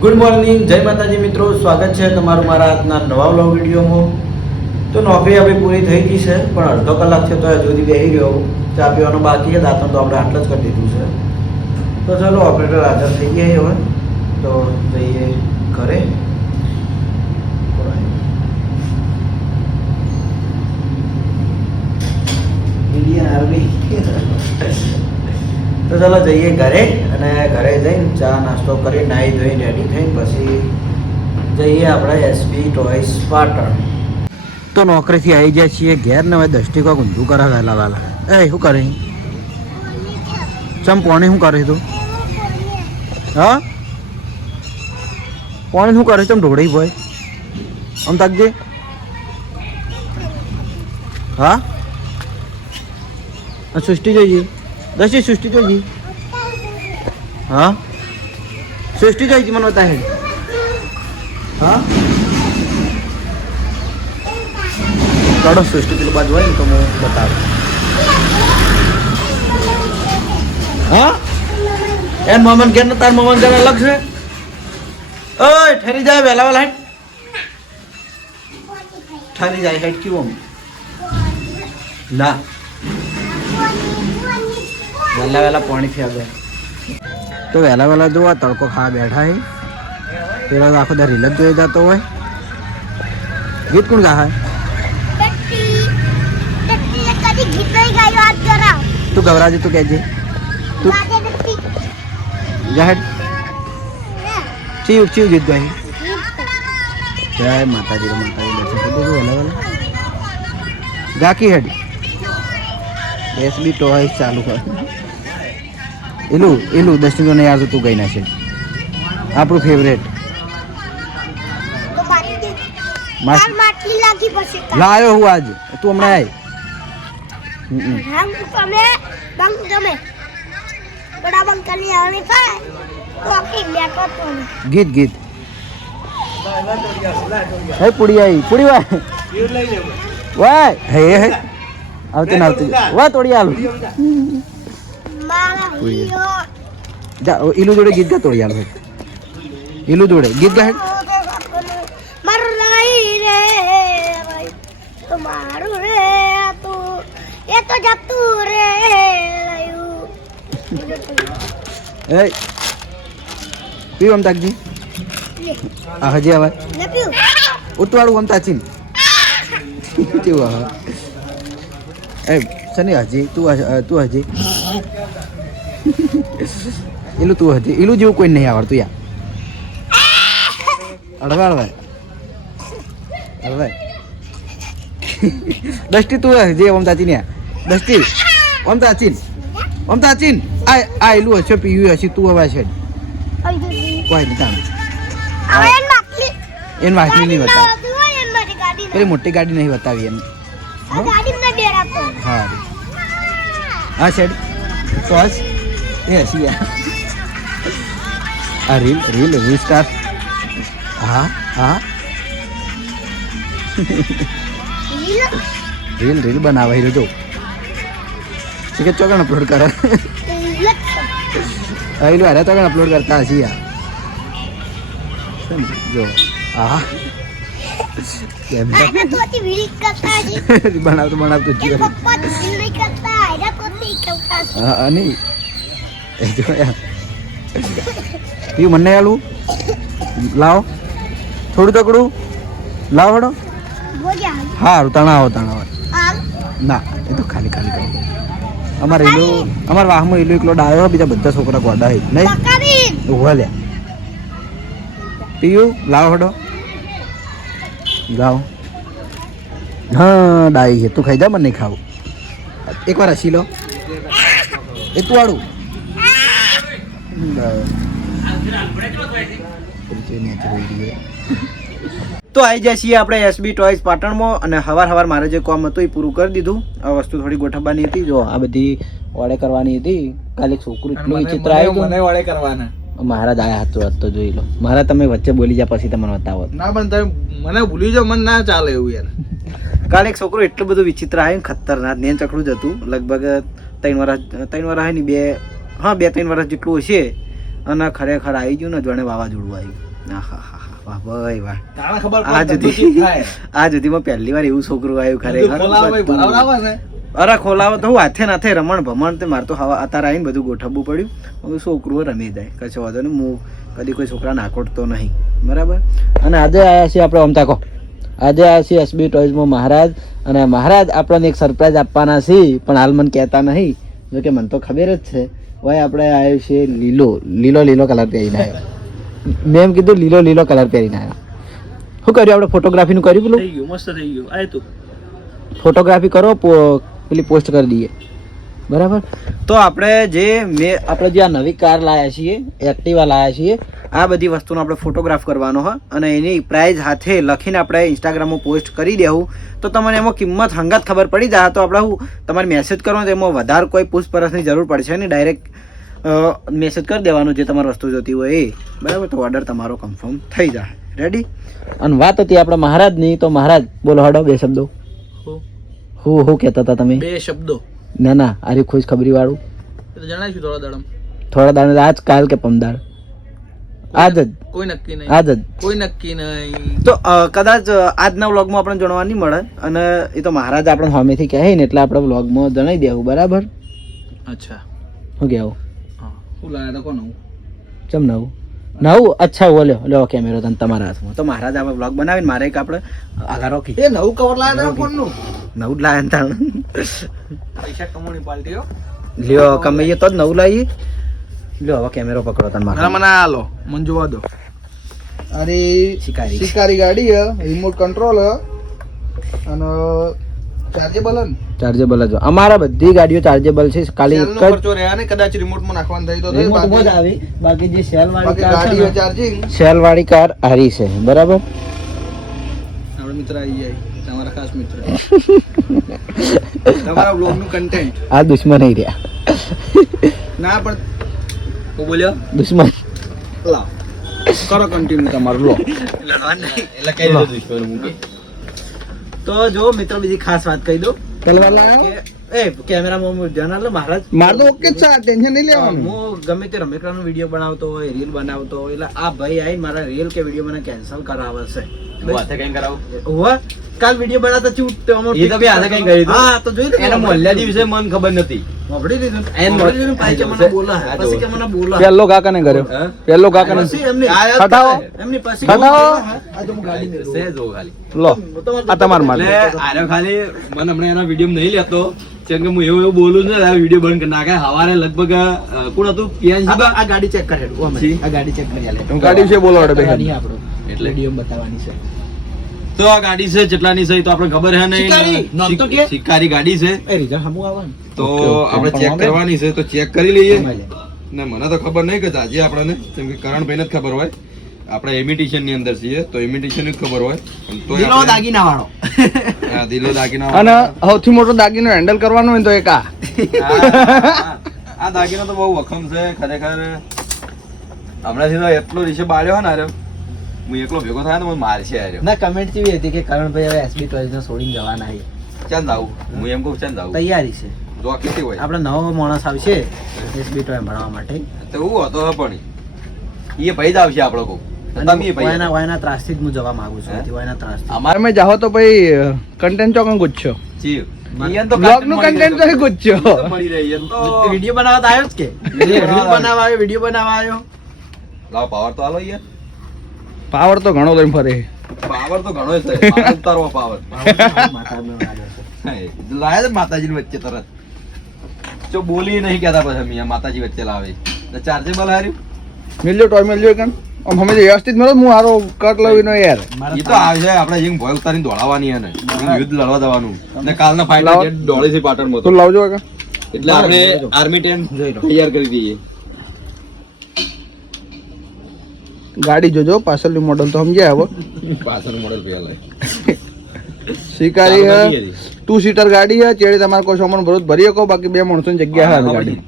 Good morning, જય માતાજી મિત્રો. સ્વાગત છે તમારું મારા આજના નવા વ્લોગ વિડીયોમાં. તો નોકરી આપણી પૂરી થઈ ગઈ છે, પણ અડધો કલાક છે તો હજુ સુધી બેસી ગયો. ચા પીવાનો બાકી છે, દાંતણ તો આપણે આટલું જ કરી દીધું છે. તો ચલો ઓપરેટર હાજર થઈ ગયા હવે, તો જઈએ ઘરે. Indian army. તો ચાલો જઈએ ઘરે, અને ઘરે જઈને ચા નાસ્તો કરી નાહી ધોઈને રેડી થઈને પછી જઈએ આપણે એસબી ટોયસ પાટણ. તો નોકરીથી આવી જાય છીએ ઘેર ને હવે દસ્તી કોક ઊંધું કરે વહેલા વહેલા. એ શું કરે ચમ પોણી શું કરે તું? હા પોણી શું કરે ચમ ઢોળી ભાઈ આમ તાકજે. હા સૃષ્ટિ જોઈએ દસી સૃષ્ટિ જોઈએ. હા સૃષ્ટિ જોઈએ મને બતા હે. હા કાઢો સૃષ્ટિ પેલું બાજુ હોય ને તો હું બતાવું. હા એન મોમન ઘેર ને તાર મોમન ઘેર અલગ છે. ઓય ઠરી જાય વહેલા વહેલા હાઈટ ઠરી જાય હાઈટ કેવું ના વહેલા વહેલા પાણી ફેંકે. તો વહેલા વહેલા જો આ તડકો ખાવા બેઠા હે. પેલા તો આખો દર રીલ જ જોઈ જતો હોય. ગીત કોણ ગાય? તું ગવરાજી તું કહેજે. તું જાહેર ચીવ ચીવ ગીત ગાય. જય માતાજી માતાજી દર્શન કરી દેજો વહેલા વહેલા. ગાકી હેડી એસબી ટોયસ ચાલુ હોય. એલું દર્શન તો નહીં આવતું તું ગઈ ના છે આપણું ફેવરેટ. લાયો હું આજ તું હમણાં આય ગીત ગીત હે પુડી આવી પુડી વાય હે હે આવતી ના આવતી વા તોડી આલું જા ઈલુ જોડે ગીત ગા તોડી આલું. ઈલુ જોડે ગીત ગા તમારું રે તું એ તો જતું રે એ પીવ આમ તાકજી. આ હજી આવે ઉતવાળું આમ તાચીન કેવું આવે. એ સની હજી તું હજી એલું તું હજી એલું જેવું કોઈ નહીં આવડતું યાર. અડવા અડવાય અડવાય દસ્તી તું જે ઓમતા ચીન દસ્તી ઓમતા ચીન આ એલું હશે પીયું હશે તું હવે છે કોઈ નહીં તાણ એને વાંચી નહીં બતાવ. પેલી મોટી ગાડી નહીં બતાવી એને. હા હા શેડ ચોસ એ હસી આ રીલ સ્ટાર. હા હા રીલ બનાવે હીરો જો કે ચોકન અપલોડ કરે હીરો હારે ચોકન અપલોડ કરતા હશે યાર જો. હા બનાવતો હા નહીં પીવું મને આલું લાવો થોડું તકડું લાવો હડો. સારું તણાવો ના એ તો ખાલી કહું. અમારા વાહમાં એલો એકલો ડાયો બીજા બધા છોકરા ગોડા હે નહીં ઉભા લે. પીયું લાવો હડો લાવો. હા ડાઈ છે તું ખાઈ જા મને નહીં ખાવું. એકવાર હસી લો એ તું વાળું તો આવી જાય છીએ આપણે એસબી ટોયસ પાટણમાં. અને હવાર મારે જે કામ હતું એ પૂરું કરી દીધું. આ વસ્તુ થોડી ગોઠવવાની હતી. જો આ બધી વાડે કરવાની હતી. કાલે છોકરું એટલું વિચિત્ર આવ્યું મને વાડે કરવાના. મહારાજ આયા હતો તો જોઈ લો. મારા તમે વચ્ચે બોલી જા પછી તમને બતાવો. ના પણ તમે મને ભૂલી જાઓ મને ના ચાલે એવું યાર. કાલે એક છોકરો એટલું બધું વિચિત્ર આવ્યું ખતરનાક નેન ચકડું જ હતું. લગભગ 3 વર્ષ ને 2 3 વર્ષ જેટલું હશે. અને ખરેખર આવી ગયું ને જોડે વાવાઝોડું આવ્યું. આહાહા, વાહ ભાઈ વાહ. તાણે ખબર આ પડે જુદી. બધું થાય. આ સુધીમાં પહેલી વાર એવું છોકરું આવ્યું ખરેખર. ખોલાવો ભાઈ, બધું. બરાબર આવે છે. અરે ખોલાવો તો હું હાથે નાથે રમણ ભમણ તે મારે તો હવા અત્યારે આવીને બધું ગોઠવવું પડ્યું. હવે છોકરું રમી જાય કશો વાંધો નહીં. હું કદી કોઈ છોકરા નાખોટતો નહીં, બરાબર. અને આજે આવ્યા છીએ આપણે અમતા કહો, આજે આવ્યા છીએ એસબી ટોયઝમાં મહારાજ. અને મહારાજ આપણને એક સરપ્રાઈઝ આપવાના છે, પણ હાલ મને કહેતા નહીં, જો કે મને તો ખબર જ છે. ભાઈ આપણે આવ્યો છે લીલો કલર પહેરીને આવ્યો. મેં એમ કીધું લીલો કલર પહેરીને આવ્યો. શું કર્યું આપણે? ફોટોગ્રાફીનું કર્યું પેલું? થઈ ગયું, મસ્ત થઈ ગયું. આય તું ફોટોગ્રાફી કરો, પેલી પોસ્ટ કરી દઈએ, બરાબર. તો આપણે જે આ નવી કાર લાયા છીએ, એક્ટિવા લાયા છીએ, આ બધી વસ્તુનો આપણે ફોટોગ્રાફ કરવાનો હોય અને એની પ્રાઇઝ હાથે લખીને આપણે ઇન્સ્ટાગ્રામમાં પોસ્ટ કરી દેવું. તો તમને એમાં કિંમત હંગાત ખબર પડી જાય. તો આપણે તમારે મેસેજ કરવાનો, તો એમાં વધારે કોઈ પૂછપરછની જરૂર પડશે નહીં. ડાયરેક્ટ મેસેજ કરી દેવાનો જે તમારી વસ્તુ જોતી હોય એ, બરાબર. તો ઓર્ડર તમારો કન્ફર્મ થઈ જાય. રેડી? અને વાત હતી આપણે મહારાજની, તો મહારાજ બોલો હડો બે શબ્દો. હું કહેતા હતા તમે? 2 શબ્દો. ના આરી ખુશ ખબરી વાળું એ તો જણાવીશું થોડા થોડા દાડે, આજ કાલ કે પમદાડ? આજ જ. કોઈ નક્કી નહીં. આજ જ. કોઈ નક્કી નહીં. તો કદાચ આજના વ્લોગમાં આપણને જાણવા નહીં મળે. અને એ તો મહારાજ આપણે સામેથી કહે ને એટલે આપણે વ્લોગમાં જણાવી દેવું, બરાબર. અચ્છા, શું કહેવું? હા, હું લાયા તો કોણ હું? ચમ નવું અચ્છા લ્યો કેમેરો તને તમારા હાથમાં. તો મહારાજ આપણે વ્લોગ બનાવીને મારે એક આપણે આગારો ખીચ. એ નવું કવર લાયા તા ફોનનું. નવું જ લાયા ને તાણ. પૈસા કમાણી પાલટી હો. લ્યો કમાઈએ તો જ નવું લાવીએ. લ્યો હવે કેમેરો પકડો તને ના મને આ લો, મને જોવા દો. અરે શિકારી ગાડી હે, રિમોટ કંટ્રોલ હે અને ચાર્જેબલ હે. ચાર્જેબલ જ અમારા બધી ગાડીઓ ચાર્જેબલ છે. ખાલી સેલનો ખર્ચો રહ્યા ને, કદાચ રિમોટમાં નાખવાનું થાય તો થાય. રિમોટ જ આવે. બાકી જે સેલ વાળી કાર છે ગાડીઓ ને, ચાર્જિંગ. સેલ વાળી કાર હારી છે, બરાબર. આપણો મિત્ર આવી જાય, તમારા ખાસ મિત્ર. તમારા બ્લોગનું કન્ટેન્ટ. આ દુશ્મન નહીં રહ્યા. ના પણ હું બોલ્યો દુશ્મન લાવ કરો કન્ટિન્યુ તમારું લો. એટલે કઈ રીતે દુશ્મન મૂકે? તો જો મિત્રો બીજી ખાસ વાત કહી દો. તલવાર લાયો? કે એ કેમેરામાં ધ્યાન આલો મહારાજ. માર તો ઓકે જ છે, ટેન્શન નહીં લેવાનું. હું ગમે તે રમેકડાનો વિડીયો બનાવતો હોય, રીલ બનાવતો હોય, એટલે આ ભાઈ આવીને મારા રીલ કે વિડીયો મને કેન્સલ કરાવે છે. કાલ વિડીયો બનાવતા હા તો જોઈ એના મોહલ્લા દિવસે મને ખબર નથી. સાંભળી લીધું પછી કે મને બોલા, પછી કે મને બોલા. પેલો કાકાને કર્યો, પેલો કાકાને પછી એમની હટાવો એમની પછી હટાવો. આ તો હું ગાડી મેલું. લો આ તમાર માટે. ખાલી મને હમણાં એના વિડીયો નહીં લેતો કેમ કે હું એવું બોલું ને આ વિડીયો બંધ કરી નાખે. હવારે લગભગ કોણ હતું આ ગાડી ચેક કરે આ ગાડી ચેક કરી આલે. ગાડી વિશે બોલો અડે બે. આપણો એટલે વિડીયો બતાવવાની છે. તો આ ગાડી છે જેટલાની છે તો આપણે ખબર છે શિકારી, નામ તો કે? શિકારી ગાડી છે એ રીઝન હમું આવે ને. તો આપણે ચેક કરવાની છે તો ચેક કરી લઈએ. ને મને તો ખબર નહીં કે આજે આપણને કેમ કે કરણભાઈને જ ખબર હોય. આપણે ઇમિટેશન ની અંદર છીએ તો ઇમિટેશન જ ખબર હોય. પણ તોય દિલો આપણે- દાગીના વાળો. હા, દિલો દાગીના અને સૌથી મોટો દાગીનો હેન્ડલ કરવાનો હોય તો એક આ. આ દાગીનો તો બહુ વખમ છે ખરેખર. હમણાંથી તો એટલો રીશે બાળ્યો ને આર્યો હું એકલો ભેગો થાય ને મને મારશે આર્યો. ના કમેન્ટ કેવી હતી કે કરણભાઈ હવે એસબી ટોયઝ ને છોડીને જવાના છે. ચાંદ આવું હું એમ કહું ચાંદ આવું તૈયારી છે. જો કેટલી હોય આપણે નવો માણસ આવશે એસબી ટોય ભણવા માટે. તો એવું હતો પણ એ ભાઈ જ આવશે આપણો કહું તમે ભાઈ વાયના ત્રાસથી જ હું જવા માંગુ છું. હે? વાયના ત્રાસથી. અમારે મેં જાહો તો ભાઈ કન્ટેન્ટ ચોકન ગુચ્છો. જીવ ઈયન તો બ્લોગ નું કન્ટેન્ટ તો ગુચ્છો. તો મળી રહી ઈયન તો વિડીયો બનાવવા તો આવ્યો જ કે રીલ બનાવવા આવ્યો, વિડીયો બનાવવા આવ્યો. લાવ પાવર તો આલો યાર. પાવર તો ઘણો તો ફરે. પાવર તો ઘણો છે મારે ઉતારવો પાવર માતાનો આવ્યો છે. લાયા છે માતાજી વચ્ચે તરત જો બોલી નહીં કહેતા પછી અમે માતાજી વચ્ચે લાવે તો ચાર્જેબલ હાર્યું મિલજો ટોય મિલજો એકન આમ હમે વ્યવસ્થિત મળો હું હારો કટ લવીનો યાર. એ તો આવશે આપણે જેમ ભોય ઉતારીને દોડાવવાની હે ને યુદ્ધ લડવા જવાનું ને કાલના ફાઈટર જેટ દોડે છે પાટણમાં તો તો લાવજો એકન. એટલે આપણે આર્મી ટેન તૈયાર કરી દઈએ. ગાડી જોજો પાછળનું મોડલ તો સમજ્યા હવે. પાછળનું મોડેલ પેલા શિકારી હે 2 સીટર ગાડી હે. ચેડી તમારે કોઈ સામાન ભરો તો ભરી શકો બાકી બે માણસોની જગ્યા હે ગાડી.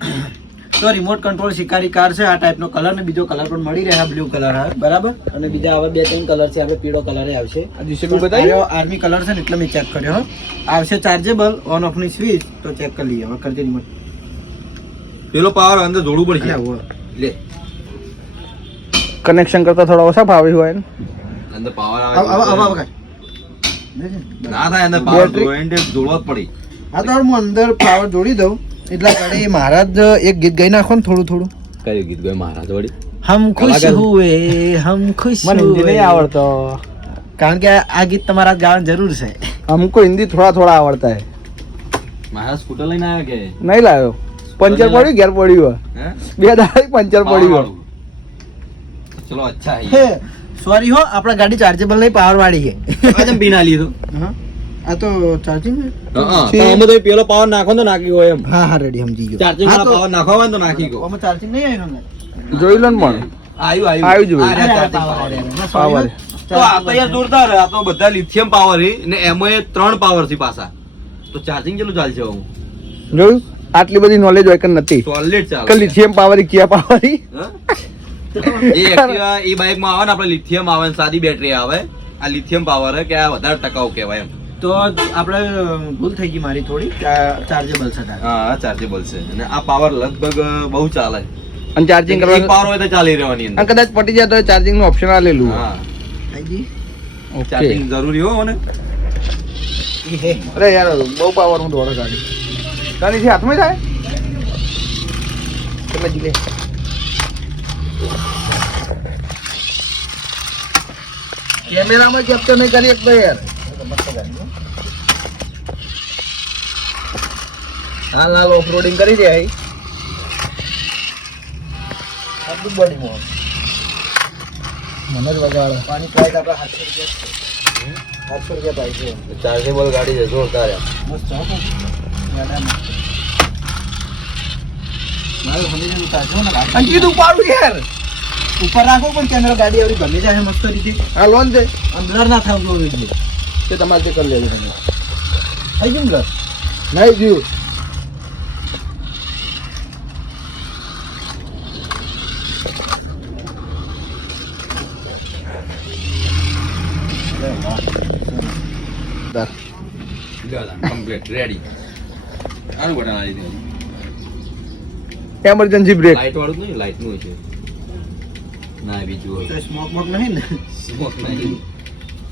તો રિમોટ કંટ્રોલ શિકારી કાર છે. આ ટાઈપનો કલર ને બીજો કલર પણ મળી રહે. બ્લુ કલર હા બરાબર. અને બીજા હવે 2-3 કલર છે. આપણે પીળો કલર આવશે. આ દિવસે બી બતાવી આર્મી કલર છે ને એટલે મેં ચેક કર્યો હો. આવશે ચાર્જેબલ ઓન ઓફ ની સ્વિચ. તો ચેક કરી લઈએ હવે. કરજે રિમોટ. પેલો પાવર અંદર જોડવું પડશે અલ્યા, લે કનેક્શન કરતા થોડા ઓછા ભાવે હોય ને અંદર પાવર આવ આવ આવ આવે ના થાય અંદર પાવર જોડવા જ પડી હા તો હું અંદર પાવર જોડી દઉં એટલે ગાડી મહારાજ એક ગીત ગાઈ નાખો ને થોડું થોડું કયું ગીત ગયું મહારાજ વળી હમ ખુશ હુએ હમ ખુશ મને હિન્દી નહીં આવડતો કારણ કે આ ગીત તમારા ગાવાની જરૂર છે हमको हिंदी थोड़ा थोड़ा आवड़ता है મહારાજ સ્કૂટર લઈને આવ્યા કે नहीं लायो पंचर पड़ी घर पड़ी हुआ હે બે દાડા पंचर पड़ी हुआ ચલો અચ્છા હે સોરી હો આપણા ગાડી ચાર્જેબલ નહીં પાવર વાળી છે આજે બિના લીધું હા આ તો ચાર્જિંગ હા અમે તો પેલો પાવર નાખો તો નાખી ગયો એમ હા હા રેડી સમજી ગયો ચાર્જિંગ વાળો પાવર નાખવા હોય તો નાખી ગયો આમાં ચાર્જિંગ નહીં આવ્યું ને જોઈ લો ને પણ આવ્યું જોયું. પાવર તો આ તો યાર જોરદાર આ તો બધા લિથિયમ પાવર છે ને એમાં 3 પાવર છે પાછા તો ચાર્જિંગ કેટલું ચાલશે હું જોયું આટલી બધી નોલેજ હોય કે નથી સોલિડ કે ચાલે લિથિયમ પાવર કિયા પાવર હા? એ એક્ટિવા એ બાઇક માં આવે ને આપણે લિથિયમ આવે ને સાદી બેટરી આવે આ લિથિયમ પાવર કે આ વધારે ટકાઉ કહેવાય એમ તો આપણે ભૂલ થઈ ગઈ મારી થોડી ચાર્જેબલ છે તારે. હા ચાર્જેબલ છે અને આ પાવર લગભગ બહુ ચાલે અને ચાર્જિંગ એક કરવા પાવર હોય તો ચાલી રહેવાની અને અંદર કદાચ પટી જાય તો ચાર્જિંગ નું ઓપ્શન આલેલું હા થઈ ગઈ ઓકે ચાર્જિંગ જરૂરી હો ને ઈ હે અરે યાર બહુ પાવર હું દોડે ગાડી ગાડી થી હાથમાં થાય કેટલા જીલે કેમેરામાં કેપ્ચર નહીં કરી શકતો યાર હાલ હાલ ઓફરોડિંગ કરી દે આઈ આટલું બોડીમાં મને જ વગાડે પાણી પ્રાઇસ આપણે 800 રૂપિયા પ્રાઇસ છે ચાર્જેબલ ગાડી છે જોરદાર મસ્ત હો ગાડામાં મારું હમીને ઉતારજો ને ગાડી. અંકિત ઉપાડું યાર ઉપર રાખો પણ કેમેરો ગાડી આવડી ગમે જાય મસ્ત રીતે આ લોન છે અંદર ના થાવ જો વિડિયો તે તમારે તે કરી લેજો તમે થઈ ગયું ને નહીં જીવ કમ્પ્લીટ રેડી આનું બટન આવી દે એમરજન્સી બ્રેક લાઈટ વાળું નહીં લાઈટ નું છે ના બીજું હોય સ્મોક મોક નહીં ને સ્મોક નહીં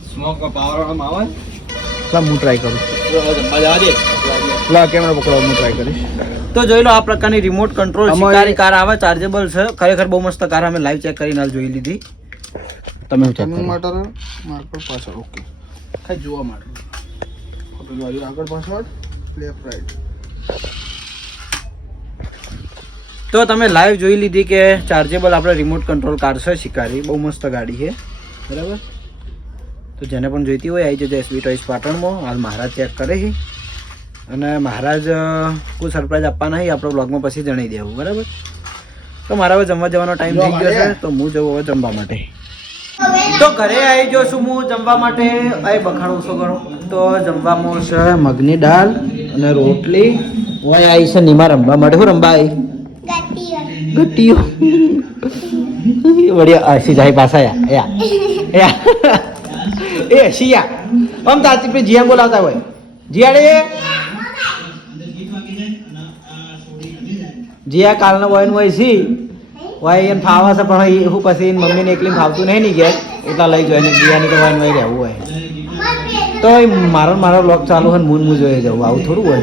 સ્મોક પાવર વાળામાં આવે લા હું ટ્રાય કરું મજા આવે લા કેમેરા પકડો હું ટ્રાય કરીશ તો જોઈ લો આ પ્રકારની રિમોટ કંટ્રોલ આમાં શિકારી કાર આવે ચાર્જેબલ છે ખરેખર બહુ મસ્ત કાર અમે લાઈવ ચેક કરીને હાલ જોઈ લીધી તમે ચેક કરો માટે માર્કર પાછળ ઓકે ખાલી જોવા માટે ફોટો જોવા આગળ પાછળ લેફ્ટ રાઈટ તો તમે લાઈવ જોઈ લીધી કે ચાર્જેબલ આપણે રિમોટ કંટ્રોલ કાર છે શિકારી બહુ મસ્ત ગાડી છે બરાબર તો જેને પણ જોઈતી હોય આવી જજો એસબી ટોયસ પાટણમાં હાલ મહારાજ ચેક કરે છે અને મહારાજ કોઈ સરપ્રાઈઝ આપવા નહીં આપણો બ્લોગમાં પછી જણાવી દેવું બરાબર તો મારા હવે જમવા જવાનો ટાઈમ થઈ ગયો છે તો હું જવું હવે જમવા માટે તો ઘરે આવી ગયો છું હું જમવા માટે અહીં બખાડો છો કરો તો જમવામાં છે મગની દાળ અને રોટલી ઓય આવી છે નીમા રમવા માટે શું રમવા આવી ગટીઓ બઢિયા આસી જાય પાસા યા એ શિયા આમ તાચી પે જીયા બોલાવતા હોય જીયાડે જીયા કાલનો હોય હોય સી હોય એને ફાવા છે પણ હું પછી એની મમ્મીને એકલી ફાવતું નહીં ની ઘેર એટલા લઈ જાય જીયાની તો હોય હોય રહેવું હોય તો મારો લોક ચાલુ હોય મૂન મૂન જોઈએ જવું આવું થોડું હોય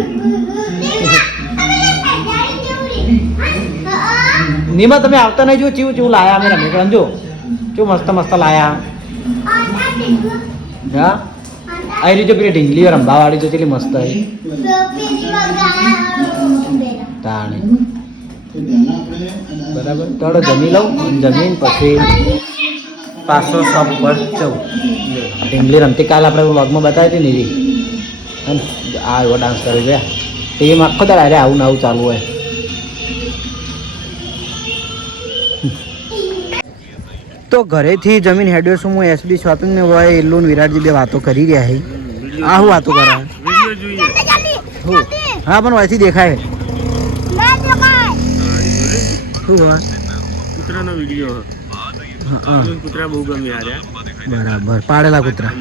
નીમા તમે આવતા નહીં જો ચીવું ચીવું લાયા અમે રમી જો ચેવું મસ્ત મસ્ત લાયા હા આવી રીતે પેલી ઢીંગલીઓ રંભા વાળી તો કેટલી મસ્ત આવી તાણે બરાબર થોડો જમી લઉં જમીન પછી પાછો શોપ ઉપર જવું ઢીંગલી રમતી કાલ આપણે વ્લોગમાં બતાવી હતી ને આ એવો ડાન્સ કરી ગયા ટીવીમાં આખો દાડ અરે આવું ને આવું ચાલુ હોય તો ઘરેથી જમીન હેડ્યો છું હું એસબી શોપિંગ ને હોય એલ્લું વિરાટજી બે વાતો કરી રહ્યા છે આ હું વાતો કરે હા પણ વૈથી દેખાય શું હોય કૂતરાનો વિડીયો કૂતરા બહુ ગમે યાર બરાબર પાડેલા કૂતરા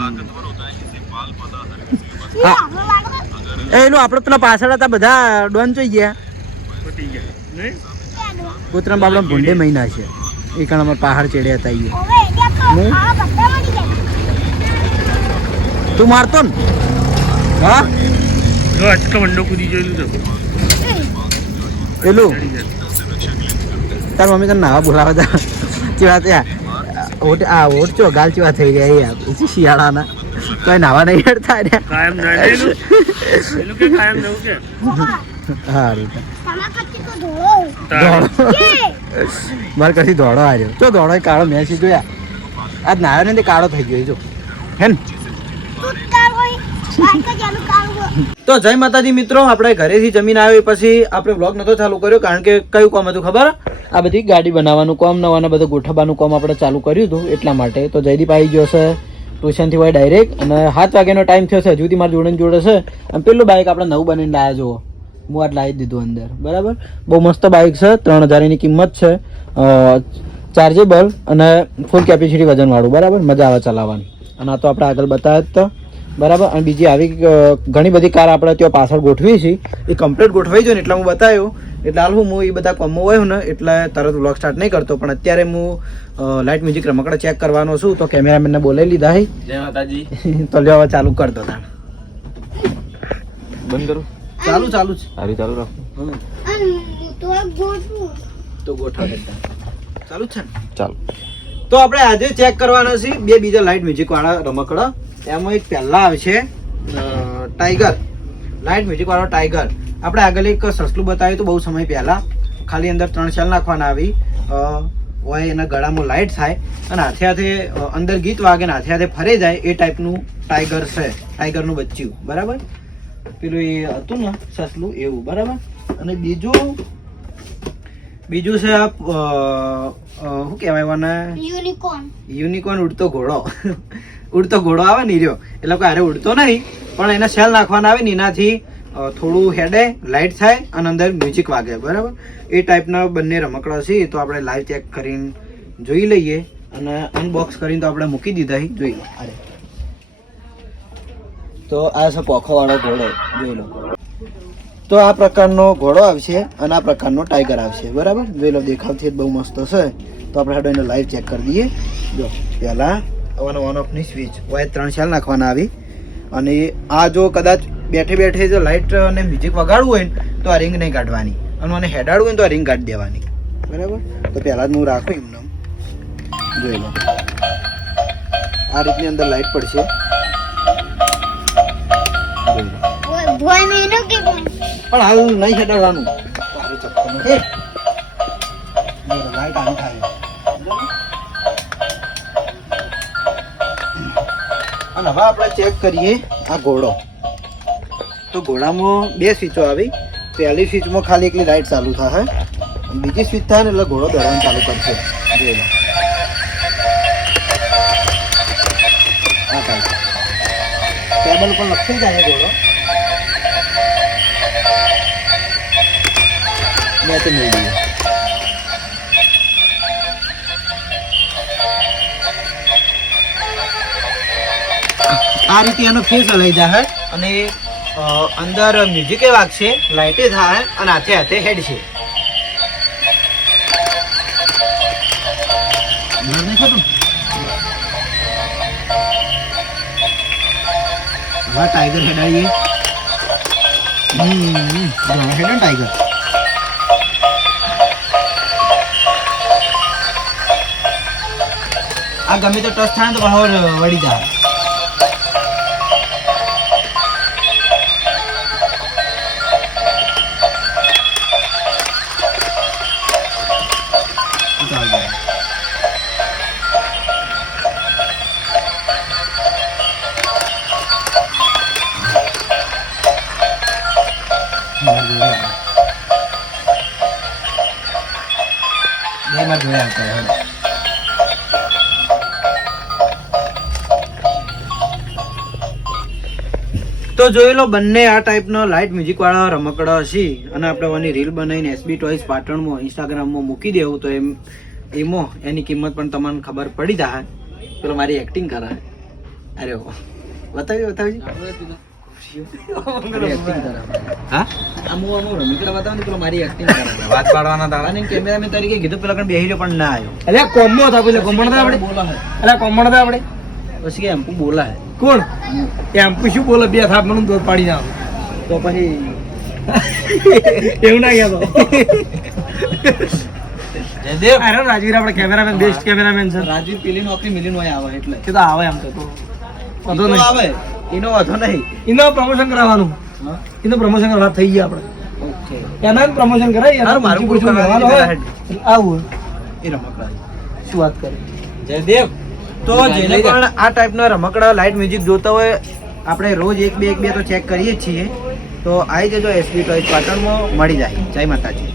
એનું આપણે પેલા પાછળ હતા બધા ડોન જોઈ ગયા પતી ગયા નહીં કૂતરા બાપડા ભૂંડે મહિના છે એ કણ અમારે પહાડ ચડ્યા હતા ઈ. હવે ત્યાં તો હું? આ બધા મળી જાય. તું મારતો ને હા જો અચકા મંડો કૂદી જોયેલું તો પેલું તાર મમ્મી તને નાવા બોલાવે તા ચેવા ત્યાં ઓટ ચો ગાલ ચેવા થઈ ગયા યાર પછી શિયાળાના કઈ નાવા નહીં હેડતા રે કાયમ ના એનું એનું કે કાયમ નવું કે હારું તમારા કરતી તો ધોળો. તારે કે? મારે કશી દોડો આવ્યો ચો દોડો એ કાળો મેં સીધો યાર આજ નાયો ને તે કાળો થઈ ગયો જો હે ને તું તાર હોય બાઈક જ એનું કાળું હોય. તો જય માતાજી મિત્રો, આપણે ઘરેથી જમીન આવી પછી આપણે વ્લોગ નતો ચાલુ કર્યો કારણ કે કયું કામ હતું ખબર? આ બધી ગાડી બનાવવાનું કામ, નવાના બધું ગોઠવવાનું કામ આપણે ચાલુ કર્યું હતું એટલા માટે. તો જયદીપ આવી ગયો છે ટ્યુશનથી હોય ડાયરેક્ટ અને 7 વાગ્યાનો ટાઈમ થયો છે, હજુ સુધી મારી જોડે ને જોડે છે. અને પેલું બાઇક આપણે નવું બનીને લાવ્યા જુઓ, હું આજ લાવી દીધું અંદર, બરાબર. બહુ મસ્ત બાઇક છે, 3000 ની કિંમત છે, ચાર્જેબલ અને ફૂલ કેપેસિટી વજનવાળું, બરાબર. મજા આવે ચલાવવાની. અને આ તો આપણે આગળ બતાવ્યા જ તો, બરાબર. અને બીજી આવી ઘણી બધી કાર આપણે ત્યાં પાછળ ગોઠવી છે, એ કમ્પ્લીટ ગોઠવાઈ છે ને એટલે હું બતાવ્યું. એટલે હાલ હું એ બધા કામમાં હોય ને એટલે તરત વ્લોગ સ્ટાર્ટ નહીં કરતો, પણ અત્યારે હું લાઇટ મ્યુઝિક રમકડા ચેક કરવાનો છું. તો કેમેરામેનને બોલાવી લીધા હે. જય માતાજી. તો લ્યો હવે ચાલુ કરી દો તાણ. બંધ કરો. ચાલુ ચાલુ છે. સારી ચાલુ રાખો. અને તો ગોઠવું. તો ગોઠવા દેતા ચાલુ છે ને? ચાલો. તો આપણે આજે ચેક કરવાના છે બે બીજા લાઇટ મ્યુઝિક વાળા રમકડા. એમાં એક પહેલા આવશે ટાઈગર, લાઇટ મ્યુઝિક વાળો ટાઈગર. આપણે આગળ એક સસલું બતાવ્યું તો બહુ સમય પહેલા, ખાલી અંદર 3 શેલ નાખવાના આવી હોય, એના ગળામાં લાઇટ થાય અને હાથે હાથે અંદર ગીત વાગે ને હાથે હાથે ફરે જાય એ ટાઈપનું ટાઈગર છે, ટાઈગરનું બચ્ચું, બરાબર. પેલું એ હતું ને સસલું એવું, બરાબર. અને બીજું છે આ શું કહેવાય મને, યુનિકોર્ન ઉડતો ઘોડો. ઉડતો ઘોડો આવે ને રહ્યો, એટલે કોઈ હારે ઉડતો નહીં પણ એના સેલ નાખવાના આવે ને એનાથી થોડું હેડે, લાઇટ થાય અને અંદર મ્યુઝિક વાગે, બરાબર. એ ટાઈપના બંને રમકડા છે. તો આપણે લાઈવ ચેક કરીને જોઈ લઈએ અને અનબોક્સ કરીને તો આપણે મૂકી દીધા છે, જોઈ લો. અરે તો આ છે પોખોવાળો ઘોડો, જોઈ લો. તો આ પ્રકારનો ઘોડો આવશે અને આ પ્રકારનો ટાઈગર આવશે, બરાબર. જોઈ લો, દેખાવથી જ બહુ મસ્ત છે. તો આપણે હેડો એને લાઈવ ચેક કરી દઈએ. જો પહેલાં ઓન ઓફની સ્વિચ હોય 3 શેલ નાખવાના આવી. અને આ જો કદાચ બેઠે બેઠે જો લાઇટ અને મ્યુઝિક વગાડવું હોય ને તો આ રિંગ નહીં કાઢવાની, અને મને હેડાડવું હોય ને તો આ રિંગ કાઢી દેવાની, બરાબર. તો પહેલાં જ હું રાખું એમને, જોઈ લો. આ રીતની અંદર લાઇટ પડશે, જોઈ લો. ભોય મેનો કે ભોય? પણ હાલ નહીં હેડાડવાનું, લાઇટ આમ થાય, બરાબર. અને હવે આપણે ચેક કરીએ આ ઘોડો. તો ઘોડામાં 2 સ્વિચો આવી. પહેલી સ્વિચમાં ખાલી એકલી લાઇટ ચાલુ થાય, બીજી સ્વિચ થાય ને એટલે ઘોડો દોડવાનું ચાલુ કરશે, જોઈ લો. આ ટાઈપ ટેબલ ઉપર લખી જાય ઘોડો. મેં તો નહીં લીધું. આ રીતે એનો ફેસ હલાઈ જાય અને અંદર મ્યુઝિક એ વાગશે, લાઇટે થાય અને હાથે હાથે હેડ છે. ટાઈગર હેડાડીએ. હેડ ટાઈગર. આ ગમે તો ટચ થાય ને તો વળી જાય. તો જોઈ લો, બંને આ ટાઈપનો લાઇટ મ્યુઝિક વાળા રમકડા હશે અને આપણે આની રીલ બનાવીને એસબી ટોયઝ પાટણમાં ઇન્સ્ટાગ્રામમાં મૂકી દેવું તો એમાં એની કિંમત પણ તમને ખબર પડી જાય. પેલો મારી એક્ટિંગ કરે. અરે બતાવી મારી acting કરે. હા આમ હું રમકડા બતાવું ને પેલો મારી એક્ટિંગ કરે. વાત પાડવાના તારા અને કેમેરામેન તરીકે કીધું પેલા કણ બેહી રહ્યો પણ ના આવ્યો. અલ્યા કોમો હતા પેલા કોમણ હતા આપણે બોલા હે. અલ્યા કોમણ હતા આપણે પછી કે એમ બોલા હે. કોણ એમ શું બોલે બે થાપ મને દોર પાડી ના તો પછી એવું ના કહેતો જયદેવ અરે રાજવીર આપણે કેમેરામેન બેસ્ટ કેમેરામેન છે રાજવીર પેલી નોકરી મિલીન હોય આવે એટલે એ તો આવે એમ તો વાંધો તો નહીં આવે એનો વાંધો નહીં. એનો પ્રમોશન કરાવવાનું હા? એનું પ્રમોશન કરવા થઈ ગયા આપણે ઓકે એના પ્રમોશન કરાય હારું, મારું પૂછું પૂછું લેવાનું હોય આવું એ રમકડા શું વાત કરે જયદેવ તો જેને પણ આ ટાઈપના રમકડા લાઇટ મ્યુઝિક જોતા હોય આપણે રોજ એક બે તો ચેક કરીએ જ છીએ. તો આવી જજો એસબી ટોયઝ પાટણમાં મળી જાય. જય માતાજી.